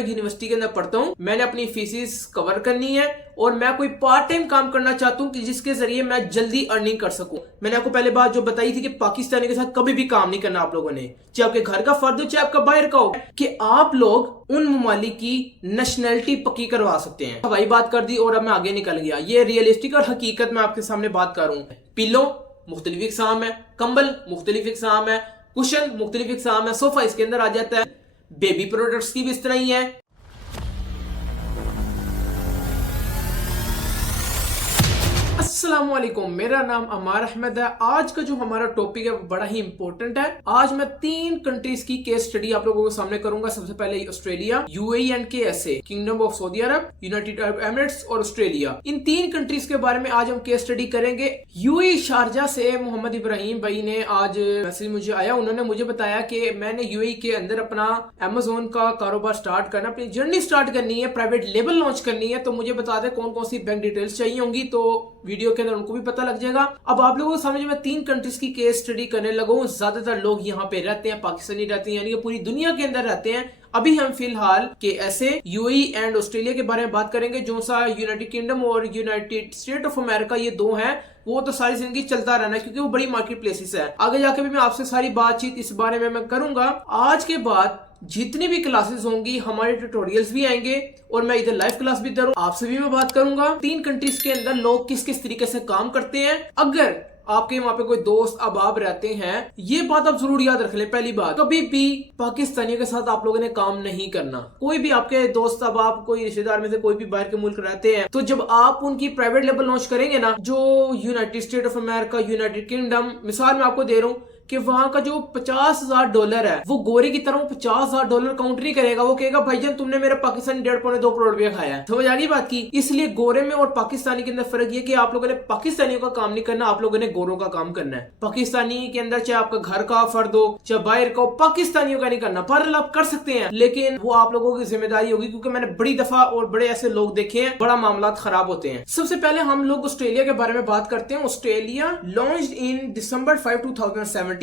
University के अंदर पढ़ता हूँ, मैंने अपनी फीसिस कवर करनी है और मैं कोई पार्ट टाइम काम करना चाहता हूँ कि जिसके जरिए मैं जल्दी अर्निंग कर सकूं। मैंने आपको पहले बात जो बताई थी कि पाकिस्तानी के साथ कभी भी काम नहीं करना आप लोगों ने, चाहे आपके घर का फर्द हो चाहे आपका बाहर का हो, कि आप लोग उन ममालिक की नेशनलिटी पक्की करवा सकते हैं। हवाई बात कर दी और अब मैं आगे निकल गया। ये रियलिस्टिक और हकीकत में आपके सामने बात कर रहा हूँ। पिलो मुख्तलिफ इकसाम है, कंबल मुख्तलिफ इकसाम है, कुशन मुख्तलिफ इकसाम है, सोफा इसके अंदर आ जाता है, बेबी प्रोडक्ट्स की भी इस तरह ही है। अस्सलाम वालेकुम, मेरा नाम अमार अहमद है। आज का जो हमारा टॉपिक है वो बड़ा ही इंपॉर्टेंट है। आज मैं 3 कंट्रीज की केस स्टडी आप लोगों के सामने करूंगा। सबसे पहले Australia, UAE and KSA, kingdom of Saudi Arab, United Arab Emirates और ऑस्ट्रेलिया। इन 3 कंट्रीज के बारे में आज हम केस स्टडी करेंगे। यूएई शारजा से मोहम्मद इब्राहिम भाई ने आज मैसेज मुझे आया, उन्होंने मुझे बताया कि मैंने यूएई के अंदर अपना अमेज़न का कारोबार स्टार्ट करना, अपनी जर्नी स्टार्ट करनी है, प्राइवेट लेबल लॉन्च करनी है। तो मुझे बता दे कौन कौन सी बैंक डिटेल्स चाहिए होंगी, तो वीडियो के अंदर उनको भी पता लग जाएगा। अब आप लोगों को समझ में 3 कंट्रीज की केस स्टडी करने लगा हूं। ज्यादातर लोग यहाँ पे रहते हैं, पाकिस्तानी रहते हैं, यानी कि पूरी दुनिया के अंदर रहते हैं। अभी हम फिलहाल KSA, यूएई एंड ऑस्ट्रेलिया के बारे में बात करेंगे। जो सा यूनाइटेड किंगडम और यूनाइटेड स्टेट ऑफ अमेरिका, ये 2 हैं, वो तो सारी जिंदगी चलता रहना है क्योंकि वो बड़ी मार्केट प्लेसेस है। आगे जाके भी मैं आपसे सारी बातचीत इस बारे में मैं करूंगा। आज के बाद जितनी भी क्लासेस होंगी, हमारे ट्यूटोरियल्स भी आएंगे और मैं इधर लाइव क्लास भी दे रहा हूं, आपसे भी मैं बात करूंगा 3 कंट्रीज के अंदर लोग किस किस तरीके से काम करते हैं। अगर आपके वहां पे कोई दोस्त अहबाब रहते हैं, ये बात आप जरूर याद रख ले। पहली बात, कभी भी पाकिस्तानियों के साथ आप लोगों ने काम नहीं करना। कोई भी आपके दोस्त अहबाब, कोई रिश्तेदार में से कोई भी बाहर के मुल्क रहते हैं, तो जब आप उनकी प्राइवेट लेबल लॉन्च करेंगे ना, जो United state of America, United kingdom, मिसाल मैं आपको दे रहा हूँ कि वहां का जो $50,000 है, वो गोरे की तरह $50,000 काउंट नहीं करेगा। वो कहेगा भाईजान तुमने मेरा पाकिस्तानी 1.5-2 करोड़ रुपया खाया है। समझ आ गई बात की। इसलिए गोरे में और पाकिस्तानी के अंदर फर्क ये कि आप लोगों ने पाकिस्तानियों का काम नहीं करना, आप लोगों ने गोरों का काम करना है। पाकिस्तानी के अंदर चाहे आपका घर का फर्द हो चाहे बाहर का हो, पाकिस्तानियों का नहीं करना। पर आप कर सकते हैं, लेकिन वो आप लोगों की जिम्मेदारी होगी, क्योंकि मैंने बड़ी दफा और बड़े ऐसे लोग देखे हैं, बड़ा मामला खराब होते हैं। सबसे पहले हम लोग ऑस्ट्रेलिया के बारे में बात करते हैं। Australia launched in December 5, 2017.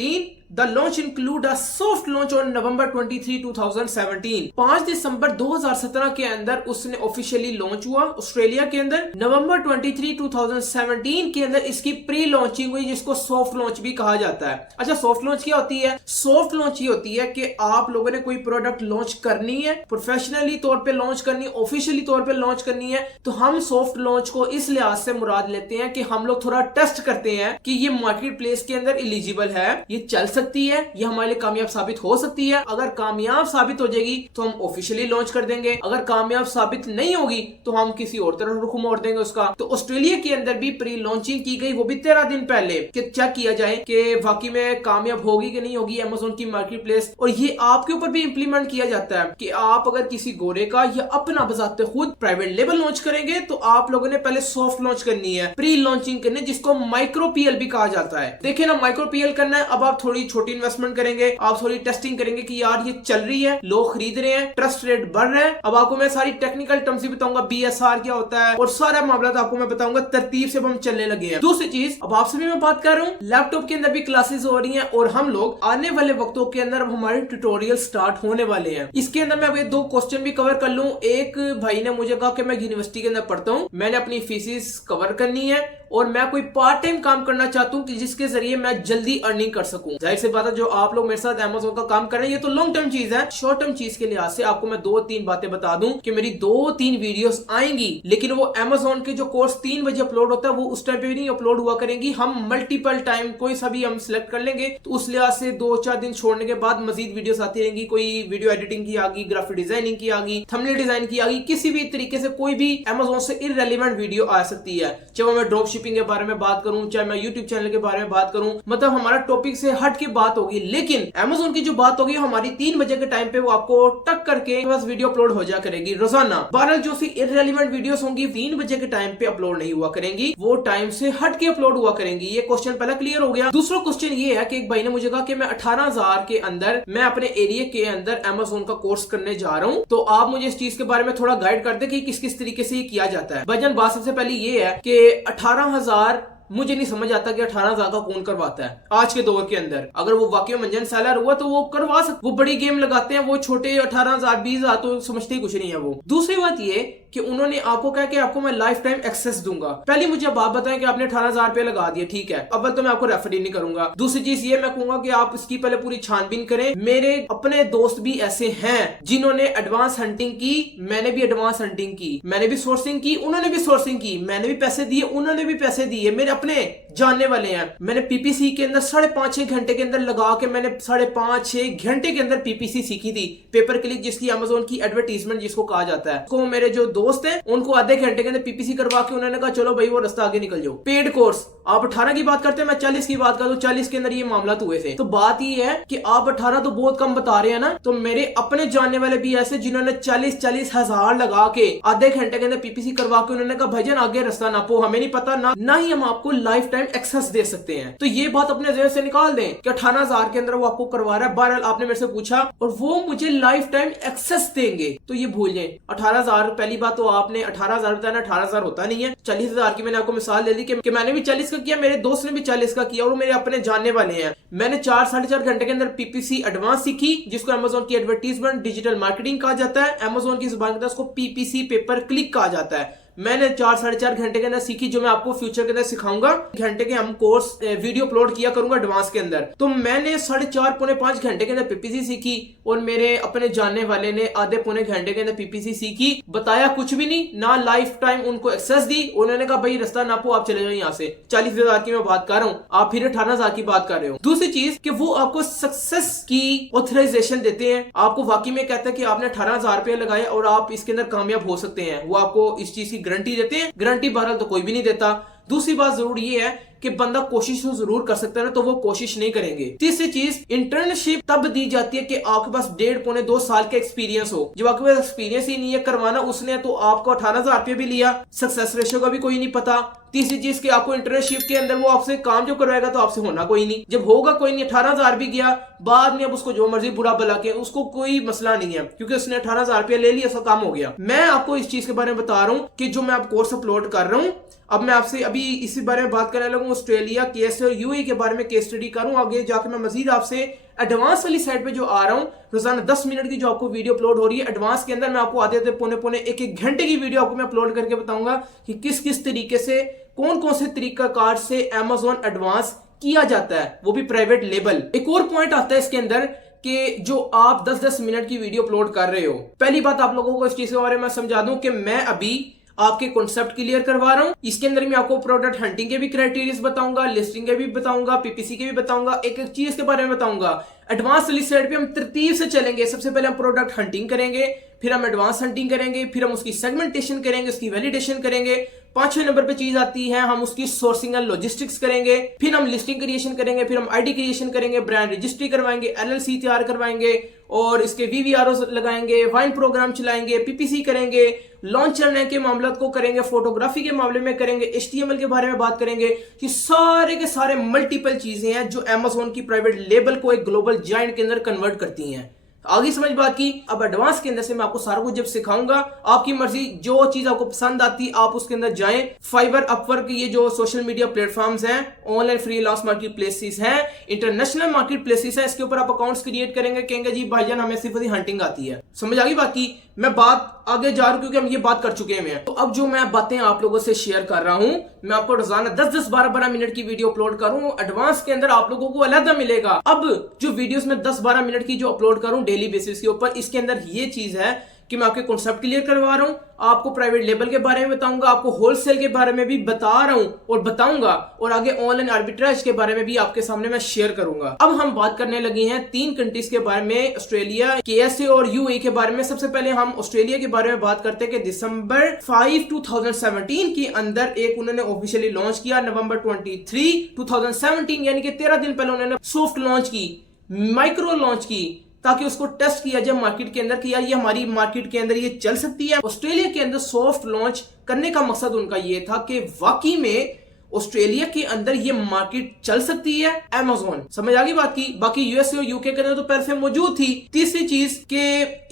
The launch include a soft launch on November 23, 2017. 5 दिसंबर 2017 के अंदर उसने ऑफिशियली लॉन्च हुआ ऑस्ट्रेलिया के अंदर। नवंबर 23, 2017 के अंदर इसकी प्री लॉन्चिंग हुई, जिसको सॉफ्ट लॉन्च भी कहा जाता है। अच्छा, सॉफ्ट लॉन्च क्या होती है? सॉफ्ट लॉन्च ये होती है कि आप लोगों ने कोई प्रोडक्ट लॉन्च करनी है, प्रोफेशनली तौर पे लॉन्च करनी है, ऑफिशियली तौर पे लॉन्च करनी है, तो हम सॉफ्ट लॉन्च को इस लिहाज से मुराद लेते हैं कि हम लोग थोड़ा टेस्ट करते हैं कि ये मार्केट प्लेस के अंदर एलिजिबल है, ये चल सकती है, ये हमारे लिए कामयाब साबित हो सकती है। अगर कामयाब साबित हो जाएगी तो हम ऑफिशियली लॉन्च कर देंगे। अगर कामयाब साबित नहीं होगी तो हम किसी और तरफ रुख मोड़ देंगे उसका। तो ऑस्ट्रेलिया के अंदर भी प्री लॉन्चिंग की गई, वो भी 13 दिन पहले, कि चेक किया जाए कि वाकई में कामयाब होगी कि नहीं होगी अमेज़न की मार्केट प्लेस। और ये आपके ऊपर भी इंप्लीमेंट किया जाता है कि आप अगर किसी गोरे का या अपना बजाते खुद प्राइवेट लेबल लॉन्च करेंगे तो आप लोगों ने पहले सॉफ्ट लॉन्च करनी है, प्री लॉन्चिंग करनी है, जिसको माइक्रो PL भी कहा जाता है। देखिए ना, माइक्रो PL करना है। अब आप थोड़ी छोटी इन्वेस्टमेंट करेंगे, आप थोड़ी टेस्टिंग करेंगे कि यार ये चल रही है, लोग खरीद रहे हैं, ट्रस्ट रेट बढ़ रहा है। अब आपको मैं सारी टेक्निकल टर्म्स भी बताऊंगा, BSR क्या होता है और सारा मामला आपको मैं बताऊंगा तरतीब से। हम चलने लगे हैं। दूसरी चीज, अब आपसे भी मैं बात कर रहा हूँ, लैपटॉप के अंदर भी क्लासेस हो रही हैं और हम लोग आने वाले वक्तों के अंदर अब हमारे ट्यूटोरियल स्टार्ट होने वाले हैं। इसके अंदर मैं अब 2 क्वेश्चन भी कवर कर लूं। एक भाई ने मुझे कहा कि मैं यूनिवर्सिटी के अंदर पढ़ता हूँ, मैंने अपनी फीसिस कवर करनी है और मैं कोई पार्ट टाइम काम करना चाहता हूँ कि जिसके जरिए मैं जल्दी अर्निंग कर सकूं। जाहिर सी बात है, जो आप लोग मेरे साथ अमेज़न का काम कर रहे हैं, ये तो लॉन्ग टर्म चीज है। शॉर्ट टर्म चीज के लिहाज से आपको मैं 2-3 बातें बता दूं कि मेरी 2-3 वीडियोस आएंगी, लेकिन वो अमेज़न के जो कोर्स 3 बजे अपलोड होता है वो उस टाइम पे भी नहीं अपलोड हुआ करेंगी। हम मल्टीपल टाइम कोई सा भी हम सिलेक्ट कर लेंगे, तो उस लिहाज से 2-4 दिन छोड़ने के बाद मजीद वीडियोस आती रहेंगी। कोई वीडियो एडिटिंग की आ गई, ग्राफिक डिजाइनिंग की आ गई, थंबनेल डिजाइन की आ गई, किसी भी तरीके से कोई भी अमेज़न से इररेलेवेंट वीडियो आ सकती है। चाहे मैं ड्रॉप शिपिंग के बारे में बात करूं, चाहे मैं यूट्यूब चैनल के बारे में बात करूं, मतलब हमारा टॉपिक से हट के बात होगी। लेकिन अमेज़न की जो बात होगी हमारी 3 बजे के टाइम पे वो आपको टक करके बस वीडियो अपलोड हो जा करेगी रोजाना। 12 जो सी इररेलेवेंट वीडियोस होंगी 3 बजे के टाइम पे अपलोड नहीं हुआ करेंगी, वो टाइम से हट के अपलोड हुआ करेंगी। ये क्वेश्चन पहला क्लियर हो गया। दूसरा क्वेश्चन ये है कि एक भाई ने मुझे कहा कि मैं 18,000 के अंदर मैं अपने एरिया के अंदर अमेज़न का कोर्स करने जा रहा हूं, तो आप मुझे इस चीज के बारे में थोड़ा गाइड कर दे कि किस किस तरीके से ये किया जाता है। भाईजान, बात सबसे पहले ये है कि 18,000 मुझे नहीं समझ आता कि 18,000 का कौन करवाता है आज के दौर के अंदर। अगर वो वाकई मंजन सेलर हुआ तो वो करवा सकते, वो बड़ी गेम लगाते हैं, वो छोटे 18,000 20,000 तो समझते ही कुछ नहीं है वो। दूसरी बात ये कि उन्होंने आपको कहा कि आपको मैं लाइफ टाइम एक्सेस दूंगा। पहले मुझे अब आप बताएं कि आपने 18,000 रुपए लगा दिए, ठीक है, अव्वल तो मैं आपको रेफर ही नहीं करूंगा। दूसरी चीज ये मैं कहूंगा कि आप इसकी पहले पूरी छानबीन करें। मेरे अपने दोस्त भी ऐसे हैं जिन्होंने एडवांस हंटिंग की, मैंने भी एडवांस हंटिंग की, मैंने भी सोर्सिंग की, उन्होंने भी सोर्सिंग की, मैंने भी पैसे दिए, उन्होंने भी पैसे दिए, मेरे अपने जानने वाले हैं। मैंने पीपीसी के अंदर 5.5-6 घंटे के अंदर लगा के मैंने 5.5-6 घंटे के अंदर पीपीसी सीखी थी, पेपर क्लिक जिसकी अमेज़न की एडवर्टीजमेंट जिसको कहा जाता है। तो मेरे जो दोस्त हैं उनको आधे घंटे के अंदर पीपीसी करवा के उन्होंने कहा चलो भाई वो रास्ता आगे निकल जाओ। पेड कोर्स आप 18 की बात करते हैं, मैं 40 की बात करूं, 40 के अंदर ये मामला हुए थे। तो बात ये है कि आप 18 तो बहुत कम बता रहे हैं ना, तो मेरे अपने जानने वाले भी ऐसे जिन्होंने 40-40 हजार लगा के आधे घंटे के अंदर पीपीसी करवा के उन्होंने कहा भाईजान आगे रास्ता नापो, हमें नहीं पता ना ही हम आपको लाइफ टाइम एक्सेस दे सकते हैं। तो ये बात अपने ज़हन से निकाल दें कि 18,000 के अंदर वो आपको करवा रहा है। बहरहाल आपने मेरे से पूछा और वो मुझे लाइफ टाइम एक्सेस देंगे, तो ये भूल जाए। 18,000 पहली बात तो आपने 18,000 बताया, 18,000 होता नहीं है। 40,000 की मैंने आपको मिसाल दे दी कि मैंने भी 40 का किया, मेरे दोस्त ने भी 40 का किया और वो मेरे अपने जानने वाले हैं। मैंने 4-4.5 घंटे के अंदर पीपीसी एडवांस सीखी जिसको अमेज़न की एडवर्टीजमेंट डिजिटल मार्केटिंग कहा जाता है। अमेज़न की जुबान के अंदर उसको पीपीसी पेपर क्लिक कहा जाता है। मैंने 4-4.5 घंटे के अंदर सीखी जो मैं आपको फ्यूचर के अंदर सिखाऊंगा। घंटे के हम कोर्स वीडियो अपलोड किया करूंगा एडवांस के अंदर। तो मैंने 4.5-5 घंटे के अंदर पीपीसी सीखी और मेरे अपने जानने वाले ने आधे पौने घंटे के अंदर पीपीसी सीखी, बताया कुछ भी नहीं, ना लाइफ टाइम उनको एक्सेस दी। उन्होंने कहा भाई रास्ता नापो, आप चले जाओ यहाँ से। 40,000 की मैं बात कर रहा हूँ, आप फिर 18,000 की बात कर रहे हो। दूसरी चीज कि वो आपको सक्सेस की ऑथराइजेशन देते हैं, आपको वाकई में कहते हैं कि आपने 18,000 रुपए लगाए और आप इसके अंदर कामयाब हो सकते हैं। वो आपको इस चीज की गारंटी देते हैं। गारंटी बहरहाल तो कोई भी नहीं देता। दूसरी बात जरूर ये है कि बंदा कोशिश तो जरूर कर सकता है ना, तो वो कोशिश नहीं करेंगे। तीसरी चीज इंटर्नशिप तब दी जाती है कि आपके पास 1.5-2 साल का एक्सपीरियंस हो। जब आपके पास एक्सपीरियंस ही नहीं है, करवाना उसने तो आपको 18,000 रुपए भी लिया, सक्सेस रेशियो का भी कोई नहीं पता। तीसरी चीज कि आपको इंटर्नशिप के अंदर वो आपसे काम जो करवाएगा तो आपसे होना कोई नहीं, जब होगा कोई नहीं। 18,000 भी गया बाद में, अब उसको जो मर्जी बुरा भला के उसको कोई मसला नहीं है क्योंकि उसने 18,000 रुपया ले लिया, उसका काम हो गया। मैं आपको इस चीज के बारे में बता रहा हूं कि जो मैं आप कोर्स अपलोड कर रहा हूं, अब मैं आपसे अभी इसी बारे में बात करने लगूं। ऑस्ट्रेलिया, केएसए और यूएई के बारे में केस स्टडी करूं। आगे जाके मैं मजीद आपसे एडवांस वाली साइड पे जो आ रहा हूं, रोजाना 10 मिनट की जो आपको वीडियो अपलोड हो रही है एडवांस के अंदर, मैं आपको आधे पौने 1-1 घंटे की वीडियो आपको मैं अपलोड करके बताऊंगा कि किस किस तरीके से कौन कौन से तरीका कार से अमेज़न एडवांस किया जाता है, वो भी प्राइवेट लेबल। एक और पॉइंट आता है इसके अंदर कि जो आप 10-10 मिनट की वीडियो अपलोड कर रहे हो, पहली बात आप लोगों को इस चीज के बारे में समझा दूं कि मैं अभी आपके कॉन्सेप्ट क्लियर करवा रहा हूं। इसके अंदर मैं आपको प्रोडक्ट हंटिंग के भी क्राइटेरिया बताऊंगा, लिस्टिंग के भी बताऊंगा, पीपीसी के भी बताऊंगा, एक एक चीज के बारे में बताऊंगा। एडवांस वाली साइड पे हम तरतीब से चलेंगे। सबसे पहले हम प्रोडक्ट हंटिंग करेंगे, फिर हम एडवांस हंटिंग करेंगे, फिर हम उसकी सेगमेंटेशन करेंगे, उसकी वैलिडेशन करेंगे। 5वें नंबर पे चीज आती है हम उसकी सोर्सिंग एंड लॉजिस्टिक्स करेंगे, फिर हम लिस्टिंग क्रिएशन करेंगे, फिर हम आईडी क्रिएशन करेंगे, ब्रांड रजिस्ट्री करवाएंगे, एलएलसी तैयार करवाएंगे और इसके वीवीआरओ लगाएंगे, वाइन प्रोग्राम चलाएंगे, पीपीसी करेंगे, लॉन्च करने के मामला को करेंगे, फोटोग्राफी के मामले में करेंगे, एचटीएमएल के बारे में बात करेंगे। ये सारे के सारे मल्टीपल चीजें हैं जो अमेज़न की प्राइवेट लेबल को एक ग्लोबल जायंट के अंदर कन्वर्ट करती हैं। आगे समझ बात की। अब एडवांस के अंदर से मैं आपको सारा कुछ जब सिखाऊंगा, आपकी मर्जी जो चीज आपको पसंद आती आप उसके अंदर जाएं। फाइवर, अपवर्क, ये जो सोशल मीडिया प्लेटफॉर्म्स हैं, ऑनलाइन फ्रीलांस मार्केट प्लेसेस हैं, इंटरनेशनल मार्केट प्लेसेस हैं, इसके ऊपर आप अकाउंट्स क्रिएट करेंगे, कहेंगे जी भाईजान हमें सिर्फ हंटिंग आती है। समझ आ गई बात की। मैं बात आगे जा रहा हूं क्योंकि हम ये बात कर चुके हैं। तो अब जो मैं बातें आप लोगों से शेयर कर रहा हूं, मैं आपको रोजाना 10-10, 12-12 मिनट की वीडियो अपलोड करूं। एडवांस के अंदर आप लोगों को अलग मिलेगा। अब जो वीडियोस में 10-12 मिनट की जो अपलोड करूं डेली बेसिस के ऊपर, इसके अंदर ये चीज है कि मैं आपके कॉन्सेप्ट क्लियर करवा रहा हूं, आपको प्राइवेट लेबल के बारे में बताऊंगा, आपको होलसेल के बारे में भी बता रहा हूं और बताऊंगा, और आगे ऑनलाइन आर्बिट्राज के बारे में भी आपके सामने मैं शेयर करूंगा। अब हम बात करने लगे हैं 3 कंट्रीज के बारे में, ऑस्ट्रेलिया, केएसए और यूएई के बारे में। सबसे पहले हम ऑस्ट्रेलिया के बारे में बात करते हैं कि दिसंबर 5, 2017 के अंदर एक उन्होंने ऑफिशियली लॉन्च किया। नवंबर 23, 2017 यानी कि 13 दिन पहले उन्होंने सॉफ्ट लॉन्च की, माइक्रो लॉन्च की, ताकि उसको टेस्ट किया जाए मार्केट के अंदर कि यार ये हमारी मार्केट के अंदर ये चल सकती है। ऑस्ट्रेलिया के अंदर सॉफ्ट लॉन्च करने का मकसद उनका ये था कि वाकई में ऑस्ट्रेलिया के अंदर ये मार्केट चल सकती है अमेज़न। समझ आ गई बात की। बाकी यूएसए और यूके के अंदर तो पहले से मौजूद थी। तीसरी चीज के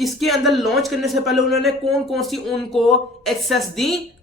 इसके अंदर लॉन्च करने से पहले उन्होंने कौन कौन सी उनको access the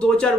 2-4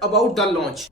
about the launch,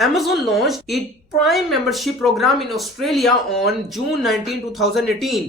Amazon launched its Prime membership program in Australia on June 19, 2018,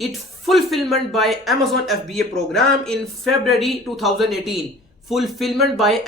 its fulfillment by Amazon FBA program in February 2018. fulfillment by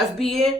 FBA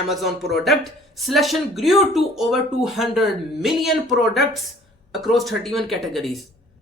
Amazon product selection grew to over 200 million products across 31 categories,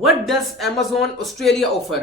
what does Amazon Australia offer,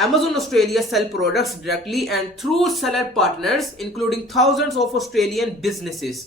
Amazon Australia sell products directly and through seller partners including thousands of Australian businesses,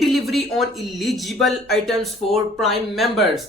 delivery on eligible items for Prime members,